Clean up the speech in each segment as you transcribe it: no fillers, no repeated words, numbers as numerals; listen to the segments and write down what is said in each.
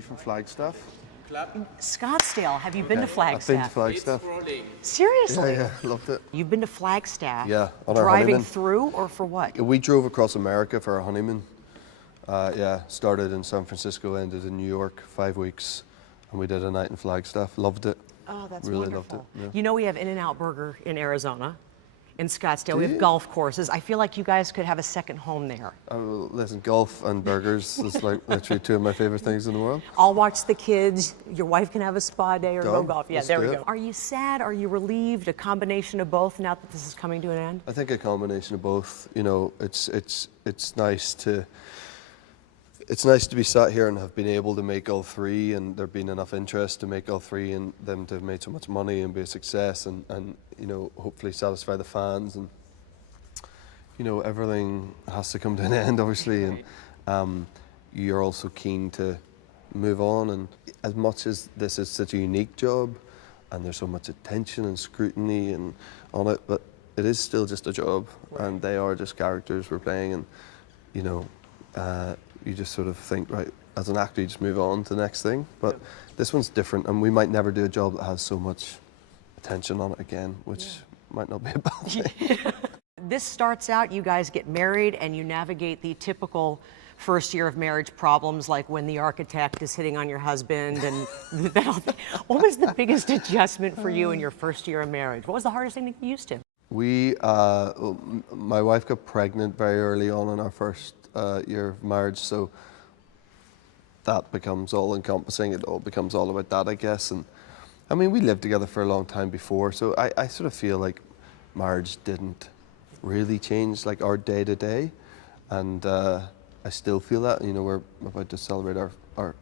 You from Flagstaff? Scottsdale. Have you been to I've Flagstaff? been to Flagstaff. Seriously? Yeah, loved it. You've been to Flagstaff? Yeah, on our Driving honeymoon. through or for what? We drove across America for our honeymoon. Yeah, started in San Francisco, ended in New York, 5 weeks, and we did a night in Flagstaff. Loved it. Oh, that's really wonderful. Loved it. Yeah. You know, we have In-N-Out Burger in Arizona, in Scottsdale. We Do have you? golf courses. I feel like you guys could have a second home there. Listen, golf and burgers is like literally two of my favorite things in the world. I'll watch the kids. Your wife can have a spa day or go Done. golf. Yeah, Let's there we do go. it. Are you sad? Are you relieved? A combination of both now that this is coming to an end? I think a combination of both. You know, it's nice to be sat here and have been able to make all three, and there been enough interest to make all three, and them to have made so much money and be a success, and you know, hopefully satisfy the fans, and you know, everything has to come to an end, obviously, and you're also keen to move on. And as much as this is such a unique job, and there's so much attention and scrutiny and on it, but it is still just a job, and they are just characters we're playing, and you know, you just sort of think, right, as an actor, you just move on to the next thing. But this one's different, and we might never do a job that has so much attention on it again, which might not be a bad thing. This starts out, you guys get married and you navigate the typical first year of marriage problems, like when the architect is hitting on your husband and what was the biggest adjustment for you in your first year of marriage? What was the hardest thing to get used to? My wife got pregnant very early on in our first year of marriage, so that becomes all encompassing. It all becomes all about that, I guess. And I mean, we lived together for a long time before, so I sort of feel like marriage didn't really change like our day to day, and I still feel that. You know, we're about to celebrate our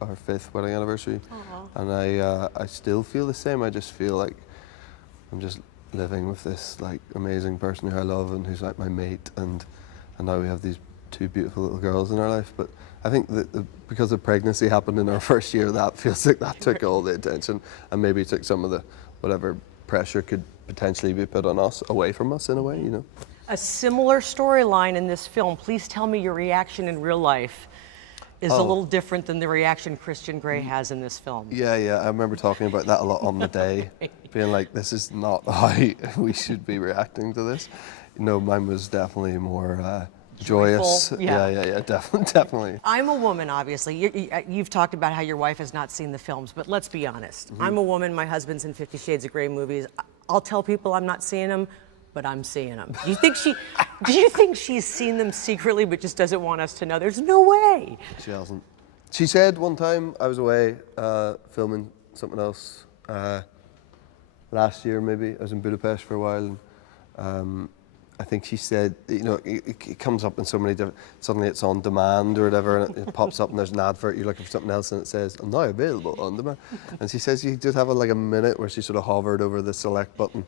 5th wedding anniversary. Aww. And I still feel the same. I just feel like I'm just living with this like amazing person who I love and who's like my mate, and now we have these 2 beautiful little girls in our life. But I think that because the pregnancy happened in our first year, that feels like that took all the attention and maybe took some of the whatever pressure could potentially be put on us away from us in a way, you know. A similar storyline in this film. Please tell me your reaction in real life is a little different than the reaction Christian Grey has in this film. Yeah, I remember talking about that a lot on the day, being like, this is not how we should be reacting to this. You know, mine was definitely more joyous. Yeah, definitely. I'm a woman, obviously. You've talked about how your wife has not seen the films, but let's be honest. I'm a woman, my husband's in 50 Shades of Grey movies. I'll tell people I'm not seeing them, but I'm seeing them. Do you think she's seen them secretly but just doesn't want us to know? There's no way. She hasn't. She said one time I was away filming something else last year, maybe. I was in Budapest for a while, and I think she said, you know, it comes up in so many different, suddenly it's on demand or whatever, and it pops up and there's an advert, you're looking for something else and it says, now available on demand. And she says you did have like a minute where she sort of hovered over the select button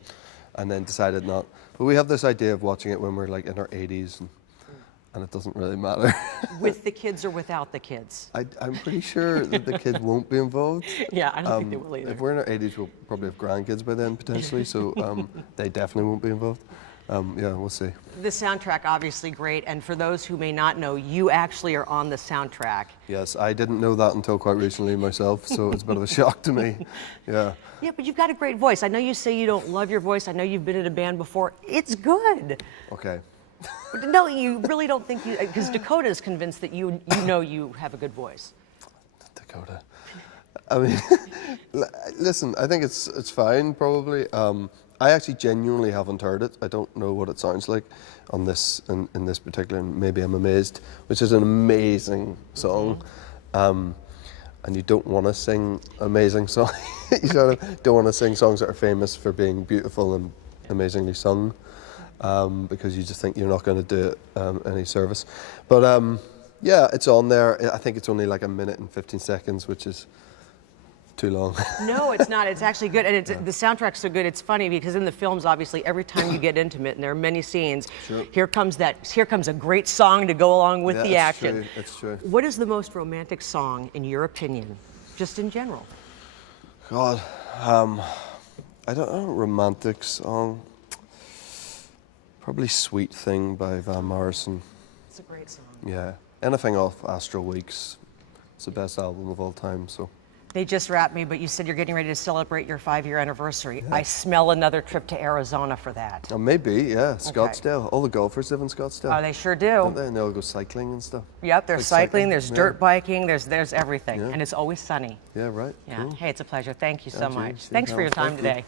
and then decided not. But we have this idea of watching it when we're like in our 80s, and it doesn't really matter. With the kids or without the kids? I'm pretty sure that the kids won't be involved. Yeah, I don't think they will either. If we're in our 80s, we'll probably have grandkids by then, potentially, so they definitely won't be involved. Yeah, we'll see. The soundtrack, obviously great, and for those who may not know, you actually are on the soundtrack. Yes, I didn't know that until quite recently myself, so it's a bit of a shock to me. Yeah. Yeah, but you've got a great voice. I know you say you don't love your voice. I know you've been in a band before. It's good. Okay. No, you really don't think you, because Dakota is convinced that you know you have a good voice. Dakota. I mean, listen, I think it's fine, probably. I actually genuinely haven't heard it. I don't know what it sounds like on this, in this particular, and maybe I'm amazed, which is an amazing song. And you don't want to sing amazing songs. You sort of don't want to sing songs that are famous for being beautiful and amazingly sung, because you just think you're not going to do it any service. But yeah, it's on there. I think it's only like 1 minute and 15 seconds, which is too long. No, it's not. It's actually good, and the soundtrack's so good. It's funny because in the films, obviously, every time you get intimate, and there are many scenes, sure. Here comes a great song to go along with the action. That's true. What is the most romantic song, in your opinion, just in general? God, I don't know. Romantic song. Probably "Sweet Thing" by Van Morrison. It's a great song. Yeah. Anything off Astral Weeks. It's the best album of all time. So. They just wrapped me, but you said you're getting ready to celebrate your 5-year anniversary. Yeah. I smell another trip to Arizona for that. Oh, maybe, yeah. Scottsdale. All the golfers live in Scottsdale. Oh, they sure do. Don't they? And they all go cycling and stuff. Yep, there's like cycling, there's dirt biking, there's everything. Yeah. And it's always sunny. Yeah, right. Yeah. Cool. Hey, it's a pleasure. Thank you so Gee, much. see Thanks you for your now. time Thank you. today.